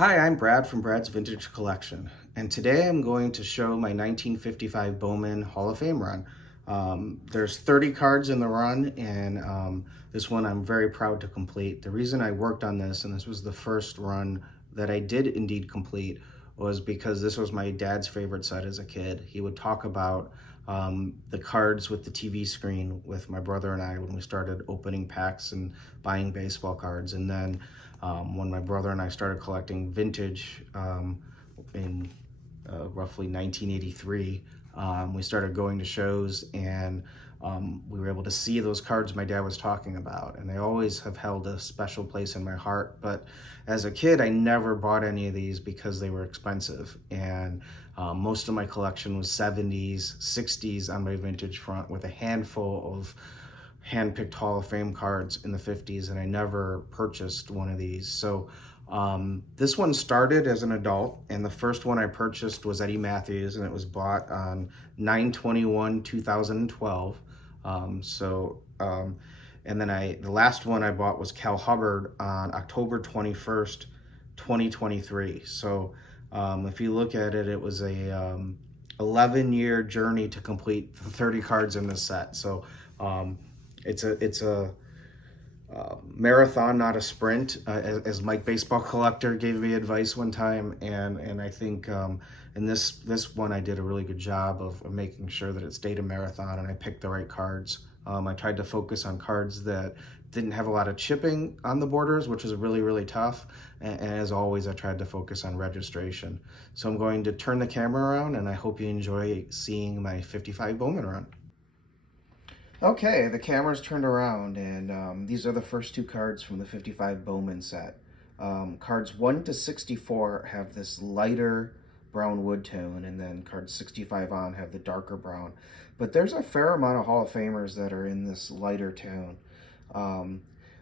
Hi, I'm Brad from Brad's Vintage Collection, and today I'm going to show my 1955 Bowman Hall of Fame run. There's 30 cards in the run, and this one I'm very proud to complete. The reason I worked on this, and this was the first run that I did indeed complete, was because this was my dad's favorite set as a kid. He would talk about the cards with the TV screen with my brother and I when we started opening packs and buying baseball cards, and then when my brother and I started collecting vintage in roughly 1983. We started going to shows, and we were able to see those cards my dad was talking about, and they always have held a special place in my heart. But as a kid, I never bought any of these because they were expensive, and most of my collection was 70s, 60s on my vintage front, with a handful of hand-picked Hall of Fame cards in the 50s, and I never purchased one of these. So this one started as an adult, and the first one I purchased was Eddie Matthews, and it was bought on 9/21/2012. And then the last one I bought was Cal Hubbard on October 21st, 2023. So if you look at it, it was a 11-year journey to complete the 30 cards in this set. So it's a marathon, not a sprint, as Mike Baseball Collector gave me advice one time, and I think in this one I did a really good job of making sure that it stayed a marathon, and I picked the right cards. I tried to focus on cards that didn't have a lot of chipping on the borders, which was really tough, and as always I tried to focus on registration. So I'm going to turn the camera around, and I hope you enjoy seeing my 55 Bowman run. Okay, the camera's turned around, and these are the first two cards from the 55 Bowman set. Cards 1 to 64 have this lighter brown wood tone, and then cards 65 on have the darker brown. But there's a fair amount of Hall of Famers that are in this lighter tone.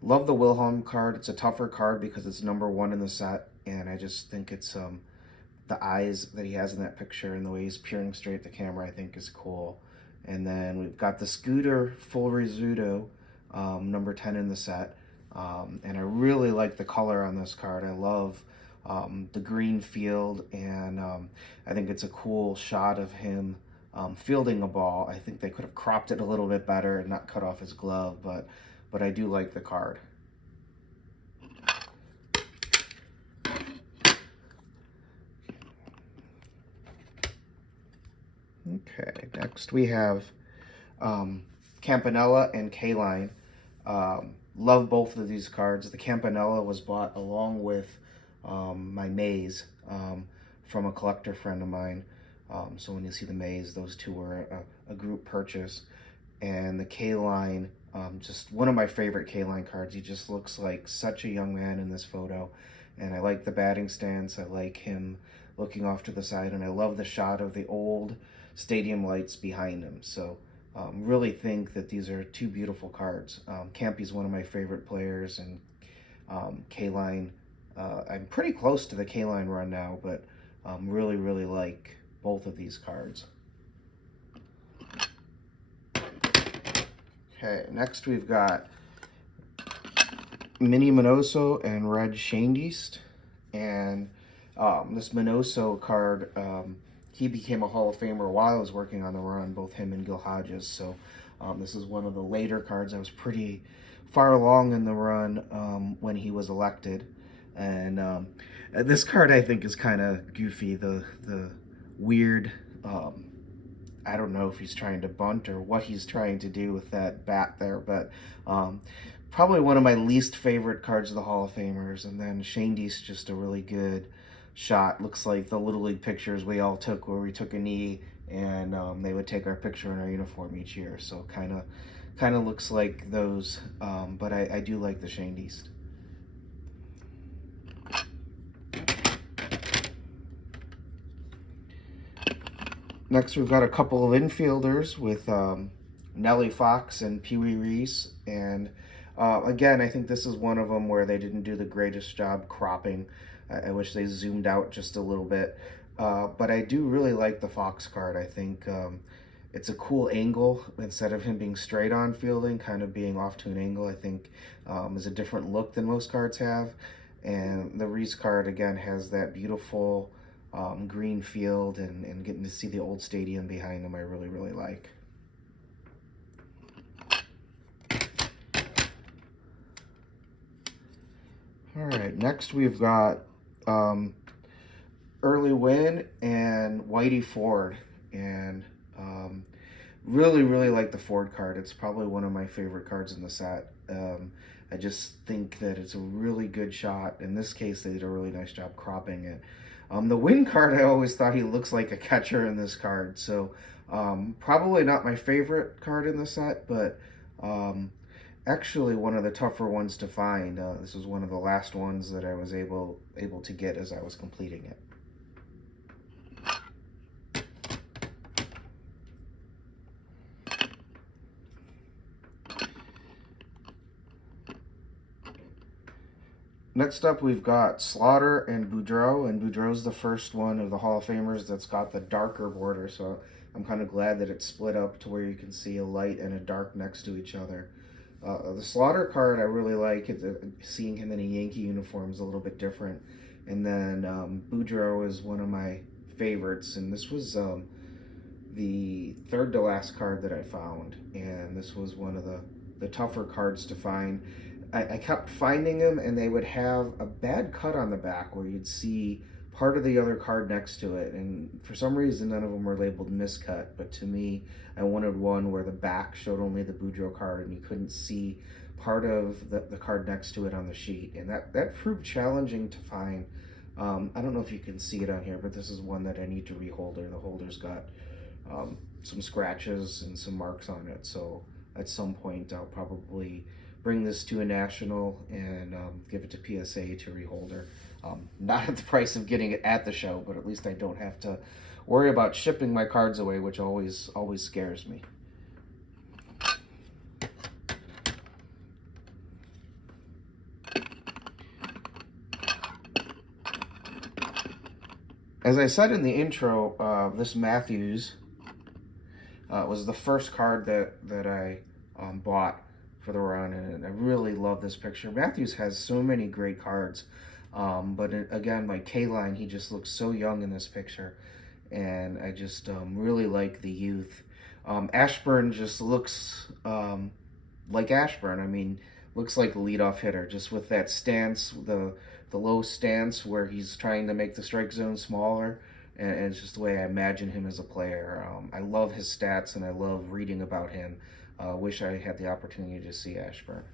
Love the Wilhelm card. It's a tougher card because it's #1 in the set, and I just think it's the eyes that he has in that picture and the way he's peering straight at the camera, I think is cool. And then we've got the Scooter Full Rizzuto, #10 in the set. And I really like the color on this card. I love the green field, and I think it's a cool shot of him fielding a ball. I think they could have cropped it a little bit better and not cut off his glove, but I do like the card. Okay, next we have Campanella and K-Line. Love both of these cards. The Campanella was bought along with my Maze from a collector friend of mine. So when you see the Maze, those two were a group purchase. And the K-Line, just one of my favorite K-Line cards. He just looks like such a young man in this photo. And I like the batting stance. I like him looking off to the side, and I love the shot of the old stadium lights behind him. So really think that these are two beautiful cards. Campy's one of my favorite players, and K-Line, I'm pretty close to the K-Line run now, but really like both of these cards. Okay, next we've got Mini Minoso and Red Shandiest. And this Minoso card, he became a Hall of Famer while I was working on the run, both him and Gil Hodges. So this is one of the later cards. I was pretty far along in the run when he was elected. And this card I think is kind of goofy. The weird, I don't know if he's trying to bunt or what he's trying to do with that bat there, but probably one of my least favorite cards of the Hall of Famers. And then Shandy's just a really good shot. Looks like the Little League pictures we all took where we took a knee, and they would take our picture in our uniform each year. So kind of looks like those, but I do like the Shandy's. Next, we've got a couple of infielders with Nellie Fox and Pee Wee Reese. And again, I think this is one of them where they didn't do the greatest job cropping. I wish they zoomed out just a little bit. But I do really like the Fox card. I think it's a cool angle. Instead of him being straight on fielding, kind of being off to an angle, I think is a different look than most cards have. And the Reese card, again, has that beautiful green field, and getting to see the old stadium behind them I really, really like. All right, next we've got Early Win and Whitey Ford. And really, really like the Ford card. It's probably one of my favorite cards in the set. I just think that it's a really good shot. In this case, they did a really nice job cropping it. The Win card, I always thought he looks like a catcher in this card. So probably not my favorite card in the set, but actually one of the tougher ones to find. This was one of the last ones that I was able to get as I was completing it. Next up, we've got Slaughter and Boudreaux, and Boudreaux's the first one of the Hall of Famers that's got the darker border, so I'm kind of glad that it's split up to where you can see a light and a dark next to each other. The Slaughter card I really like. Seeing him in a Yankee uniform is a little bit different. And then Boudreaux is one of my favorites, and this was the third to last card that I found, and this was one of the tougher cards to find. I kept finding them, and they would have a bad cut on the back where you'd see part of the other card next to it, and for some reason none of them were labeled miscut, but to me I wanted one where the back showed only the Boudreaux card and you couldn't see part of the card next to it on the sheet, and that proved challenging to find. I don't know if you can see it on here, but this is one that I need to reholder. The holder's got some scratches and some marks on it, so at some point I'll probably bring this to a national and give it to PSA to reholder. Not at the price of getting it at the show, but at least I don't have to worry about shipping my cards away, which always scares me. As I said in the intro, this Matthews was the first card that I bought for the run, and I really love this picture. Matthews has so many great cards, but again, like K-Line, he just looks so young in this picture, and I just really like the youth. Ashburn just looks like Ashburn. I mean, looks like a leadoff hitter, just with that stance, the low stance where he's trying to make the strike zone smaller, and it's just the way I imagine him as a player. I love his stats, and I love reading about him. Wish I had the opportunity to see Ashburn.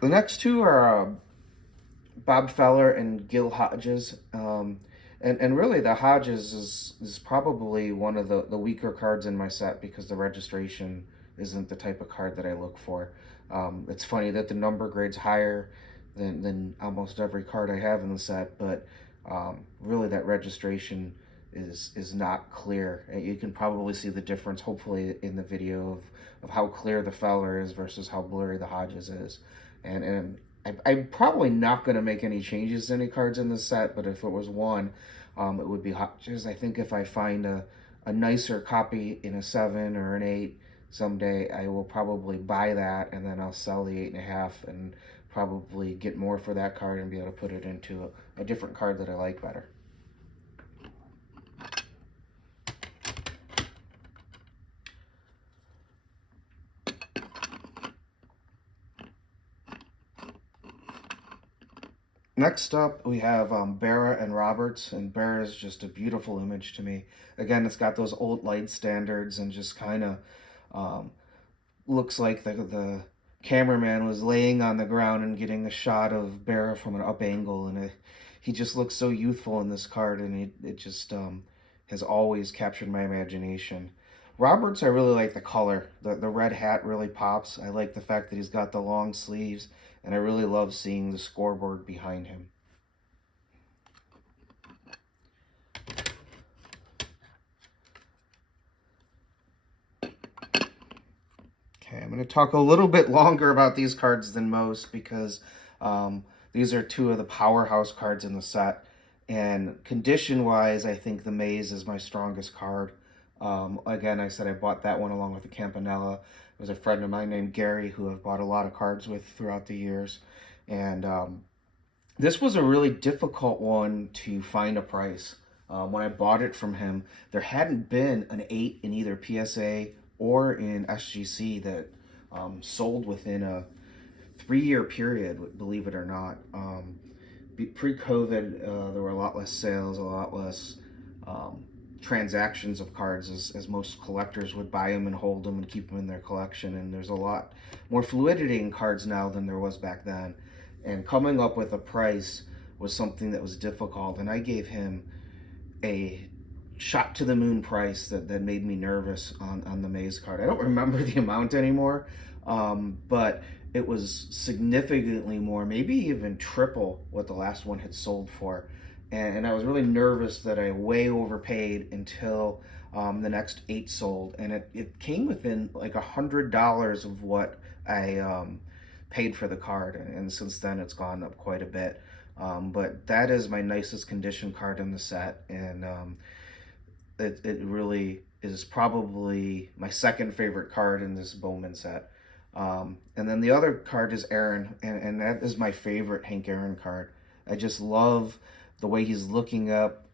The next two are Bob Feller and Gil Hodges. And really, the Hodges is probably one of the weaker cards in my set because the registration isn't the type of card that I look for. It's funny that the number grade's higher than almost every card I have in the set, but really that registration is not clear. You can probably see the difference, hopefully, in the video of how clear the Feller is versus how blurry the Hodges is. And I'm probably not going to make any changes to any cards in this set, but if it was one, it would be Hodges. I think if I find a nicer copy in a 7 or an 8 someday, I will probably buy that, and then I'll sell the 8.5 and probably get more for that card and be able to put it into a different card that I like better. Next up, we have Berra and Roberts, and Berra is just a beautiful image to me. Again, it's got those old light standards and just kind of looks like the cameraman was laying on the ground and getting a shot of Berra from an up angle, and he just looks so youthful in this card, and it just has always captured my imagination. Roberts, I really like the color. The red hat really pops. I like the fact that he's got the long sleeves, and I really love seeing the scoreboard behind him. Okay, I'm going to talk a little bit longer about these cards than most because these are two of the powerhouse cards in the set. And condition-wise, I think the Maze is my strongest card. Again, I said I bought that one along with the Campanella. It was a friend of mine named Gary who I've bought a lot of cards with throughout the years. And this was a really difficult one to find a price. When I bought it from him, there hadn't been an 8 in either PSA or in SGC that sold within a 3-year period, believe it or not. Pre-COVID, there were a lot less sales, a lot less transactions of cards, as most collectors would buy them and hold them and keep them in their collection. And there's a lot more fluidity in cards now than there was back then. And coming up with a price was something that was difficult. And I gave him a shot to the moon price that made me nervous on the Maze card. I don't remember the amount anymore, but it was significantly more, maybe even triple what the last one had sold for. And I was really nervous that I way overpaid until the next 8 sold. And it came within like $100 of what I paid for the card. And since then it's gone up quite a bit. But that is my nicest condition card in the set. And it really is probably my second favorite card in this Bowman set. And then the other card is Aaron, and that is my favorite Hank Aaron card. I just love the way he's looking up,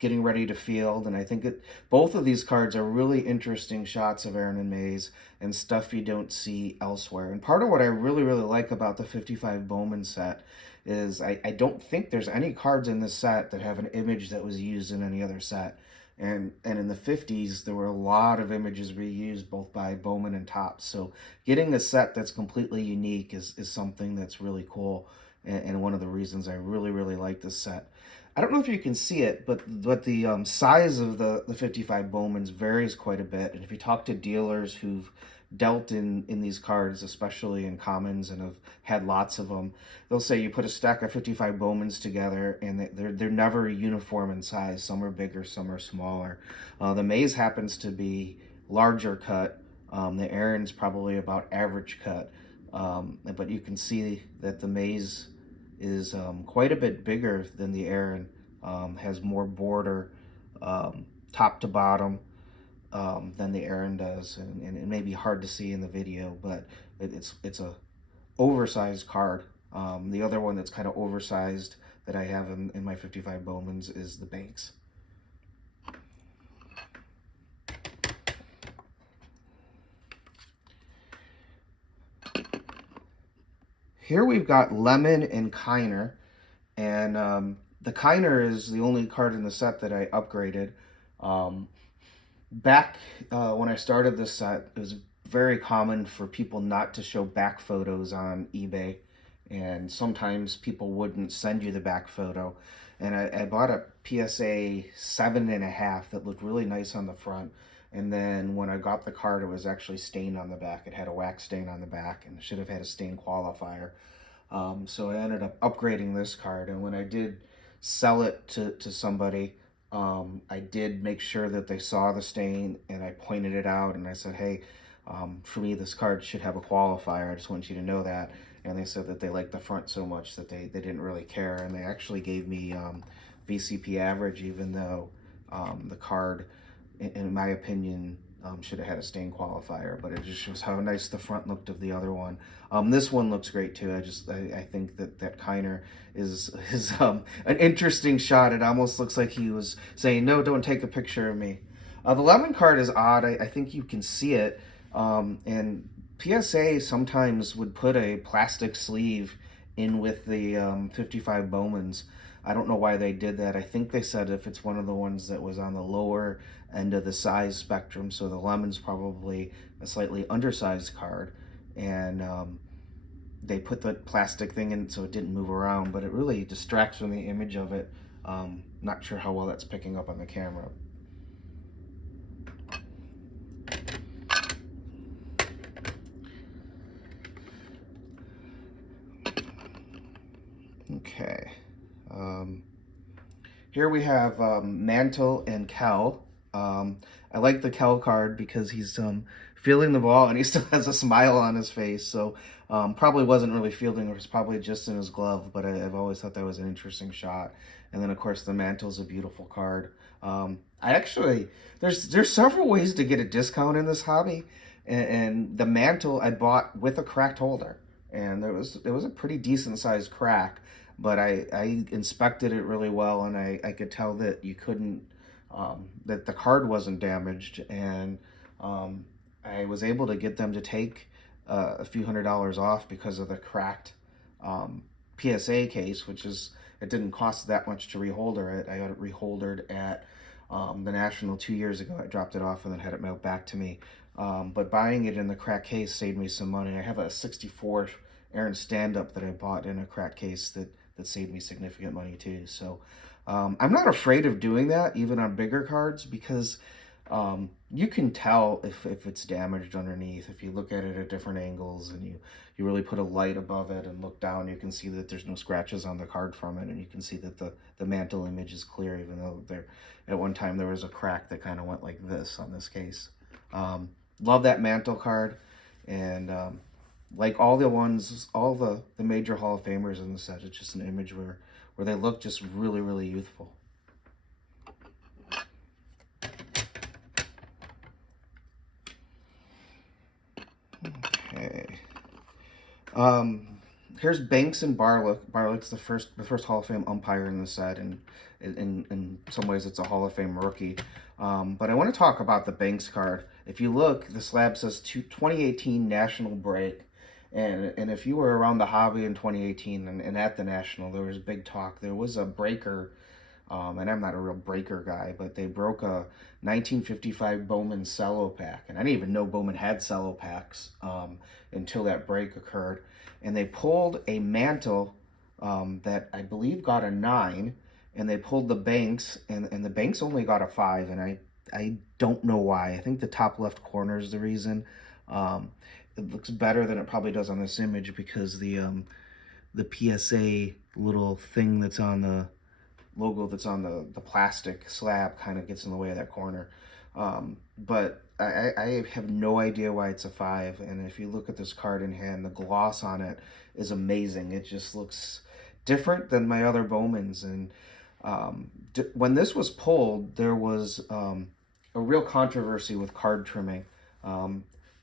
getting ready to field, and I think both of these cards are really interesting shots of Aaron and Maze and stuff you don't see elsewhere. And part of what I really, really like about the 55 Bowman set is I don't think there's any cards in this set that have an image that was used in any other set. And in the 50s, there were a lot of images reused both by Bowman and Topps. So getting a set that's completely unique is something that's really cool, and one of the reasons I really, really like this set. I don't know if you can see it, but the size of the 55 Bowmans varies quite a bit. And if you talk to dealers who've dealt in these cards, especially in commons, and have had lots of them, they'll say you put a stack of 55 Bowmans together and they're never uniform in size. Some are bigger, some are smaller. The Maze happens to be larger cut. The Aaron's probably about average cut. But you can see that the Maze is quite a bit bigger than the Aaron, has more border top to bottom than the Aaron does, and it may be hard to see in the video, but it's a oversized card. The other one that's kind of oversized that I have in my 55 Bowmans is the Banks. Here we've got Lemon and Kiner, and the Kiner is the only card in the set that I upgraded. Back when I started this set, it was very common for people not to show back photos on eBay, and sometimes people wouldn't send you the back photo. And I bought a PSA 7.5 that looked really nice on the front, and then when I got the card, it was actually stained on the back. It had a wax stain on the back, and it should have had a stain qualifier. So I ended up upgrading this card, and when I did sell it to somebody, I did make sure that they saw the stain, and I pointed it out, and I said, hey, for me, this card should have a qualifier. I just want you to know that. And they said that they liked the front so much that they didn't really care, and they actually gave me VCP average, even though the card, in my opinion, should have had a stain qualifier. But it just shows how nice the front looked of the other one. This one looks great too. I think that Kiner is an interesting shot. It almost looks like he was saying, no, don't take a picture of me. The Lemon card is odd. I think you can see it, and PSA sometimes would put a plastic sleeve in with the 55 Bowmans. I don't know why they did that. I think they said if it's one of the ones that was on the lower end of the size spectrum, so the Lemon's probably a slightly undersized card, and they put the plastic thing in so it didn't move around, but it really distracts from the image of it. Not sure how well that's picking up on the camera. Okay. Here we have Mantle and Cal. I like the Kel card because he's fielding the ball and he still has a smile on his face. So probably wasn't really fielding, it was probably just in his glove, but I've always thought that was an interesting shot. And then of course the Mantle's a beautiful card. I actually, there's several ways to get a discount in this hobby, and the Mantle I bought with a cracked holder, and it was a pretty decent sized crack, but I inspected it really well, and I could tell that you couldn't, that the card wasn't damaged, and I was able to get them to take a few $100s off because of the cracked PSA case, which is, it didn't cost that much to reholder it. I got it reholdered at the National 2 years ago. I dropped it off and then had it mailed back to me. But buying it in the crack case saved me some money. I have a 64 Aaron stand-up that I bought in a crack case that saved me significant money too. So I'm not afraid of doing that, even on bigger cards, because you can tell if it's damaged underneath. If you look at it at different angles and you really put a light above it and look down, you can see that there's no scratches on the card from it, and you can see that the Mantle image is clear, even though at one time there was a crack that kind of went like this on this case. Love that Mantle card, and like all the ones, all the major Hall of Famers in the set, it's just an image where they look just really, really youthful. Okay. Here's Banks and Barlick. Barlick's the first Hall of Fame umpire in the set, and in some ways it's a Hall of Fame rookie. But I want to talk about the Banks card. If you look, the slab says 2018 National Break. And if you were around the hobby in 2018 and at the National, there was big talk. There was a breaker, and I'm not a real breaker guy, but they broke a 1955 Bowman cello pack. And I didn't even know Bowman had cello packs until that break occurred. And they pulled a Mantle that I believe got a 9, and they pulled the Banks, and the Banks only got a 5, and I don't know why. I think the top left corner is the reason. It looks better than it probably does on this image because the PSA little thing that's on the logo that's on the plastic slab kind of gets in the way of that corner. But I have no idea why it's a 5, and if you look at this card in hand, the gloss on it is amazing. It just looks different than my other Bowmans, and when this was pulled, there was a real controversy with card trimming.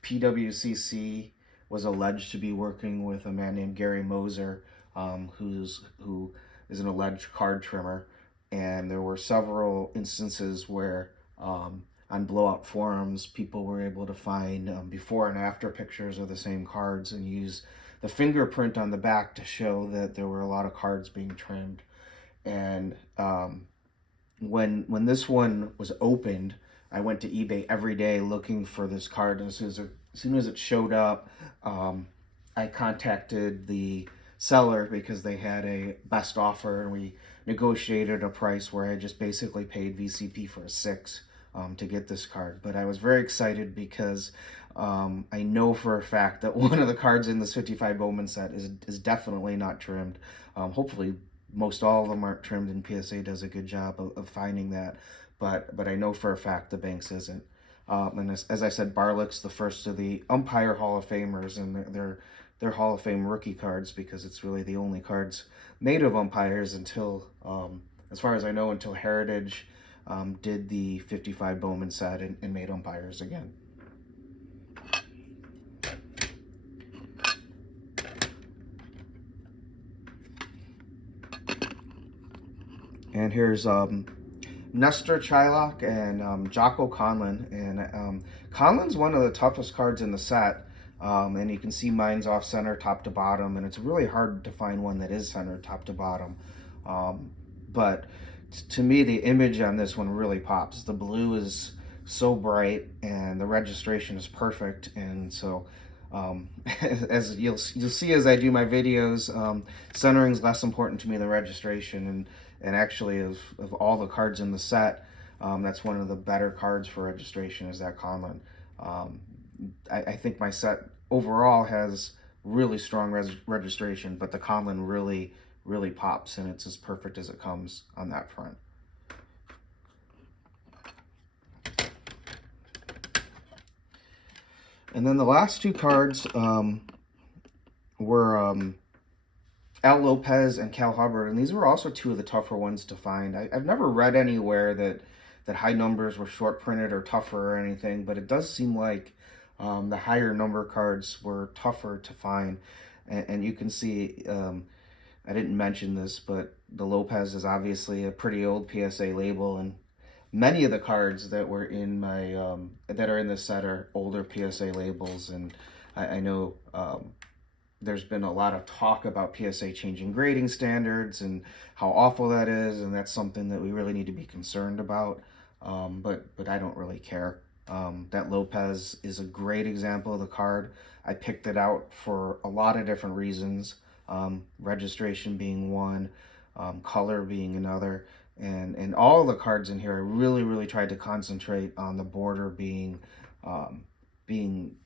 PWCC was alleged to be working with a man named Gary Moser, who is an alleged card trimmer, and there were several instances where on blowout forums people were able to find before and after pictures of the same cards and use the fingerprint on the back to show that there were a lot of cards being trimmed. And when this one was opened, I went to eBay every day looking for this card, and as soon as it showed up, I contacted the seller because they had a best offer, and we negotiated a price where I just basically paid VCP for a 6 to get this card. But I was very excited because I know for a fact that one of the cards in this 55 Bowman set is definitely not trimmed. Hopefully most all of them aren't trimmed, and PSA does a good job of finding that. But I know for a fact the Banks isn't. And as I said, Barlick's the first of the umpire Hall of Famers, and they're Hall of Fame rookie cards because it's really the only cards made of umpires until, as far as I know, until Heritage did the 55 Bowman set and made umpires again. And here's Nestor Chilak and Jocko Conlon. And Conlon's one of the toughest cards in the set. And you can see mine's off center top to bottom, and it's really hard to find one that is centered top to bottom. But to me, the image on this one really pops. The blue is so bright, and the registration is perfect. And so as you'll see as I do my videos, centering is less important to me than registration. And actually, of all the cards in the set, that's one of the better cards for registration, is that Conlon. I think my set overall has really strong registration, but the Conlon really, really pops, and it's as perfect as it comes on that front. And then the last two cards were Al Lopez and Cal Hubbard, and these were also two of the tougher ones to find. I've never read anywhere that high numbers were short printed or tougher or anything, but it does seem like the higher number cards were tougher to find. And you can see, I didn't mention this, but the Lopez is obviously a pretty old PSA label, and many of the cards that were in my that are in this set are older PSA labels, and I know there's been a lot of talk about PSA changing grading standards and how awful that is, and that's something that we really need to be concerned about. But I don't really care. That Lopez is a great example of the card. I picked it out for a lot of different reasons. Registration being one, color being another, and all the cards in here, I really tried to concentrate on the border being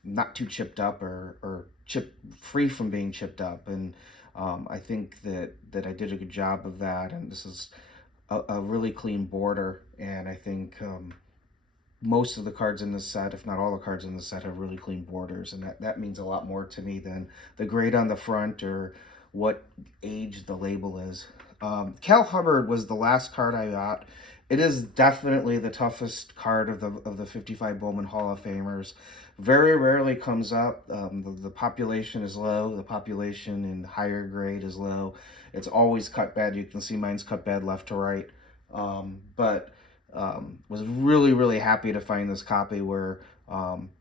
not too chipped up or chip free from being chipped up, and I think that I did a good job of that. And this is a really clean border, and I think most of the cards in this set, if not all the cards in this set, have really clean borders, and that means a lot more to me than the grade on the front or what age the label is. Cal Hubbard was the last card I got. It is definitely the toughest card of the 55 Bowman Hall of Famers. Very rarely comes up. The population is low. The population in higher grade is low. It's always cut bad. You can see mine's cut bad left to right. But was really happy to find this copy where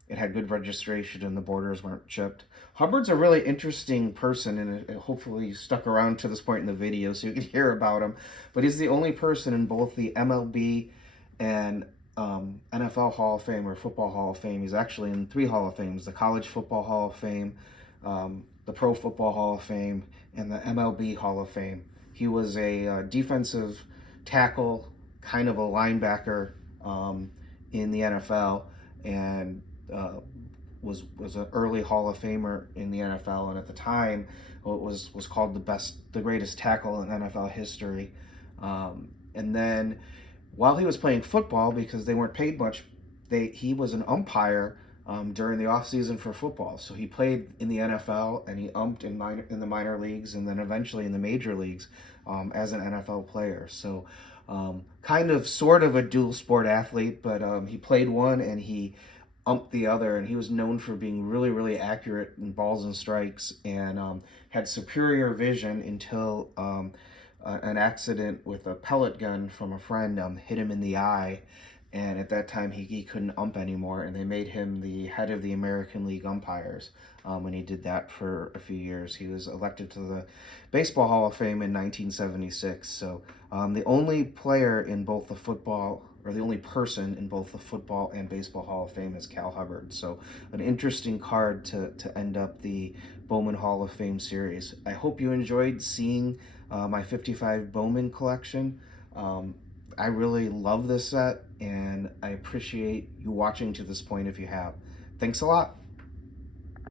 it had good registration and the borders weren't chipped. Hubbard's a really interesting person, and hopefully you stuck around to this point in the video so you can hear about him. But he's the only person in both the MLB and NFL Hall of Fame or Football Hall of Fame. He's actually in 3 Hall of Fames: the College Football Hall of Fame, the Pro Football Hall of Fame, and the MLB Hall of Fame. He was a defensive tackle, kind of a linebacker in the NFL, and was an early Hall of Famer in the NFL, and at the time was called the greatest tackle in NFL history. And then while he was playing football, because they weren't paid much, he was an umpire during the off season for football. So he played in the NFL and he umped in the minor leagues and then eventually in the major leagues as an NFL player. So kind of sort of a dual sport athlete, but he played one and he umped the other, and he was known for being really accurate in balls and strikes, and had superior vision until an accident with a pellet gun from a friend hit him in the eye, and at that time he couldn't ump anymore, and they made him the head of the American League umpires. When he did that for a few years, he was elected to the Baseball Hall of Fame in 1976. So the only player in both the football, or the only person in both the Football and Baseball Hall of Fame, is Cal Hubbard. So an interesting card to end up the Bowman Hall of Fame series. I hope you enjoyed seeing my 55 Bowman collection. I really love this set, and I appreciate you watching to this point if you have. Thanks a lot.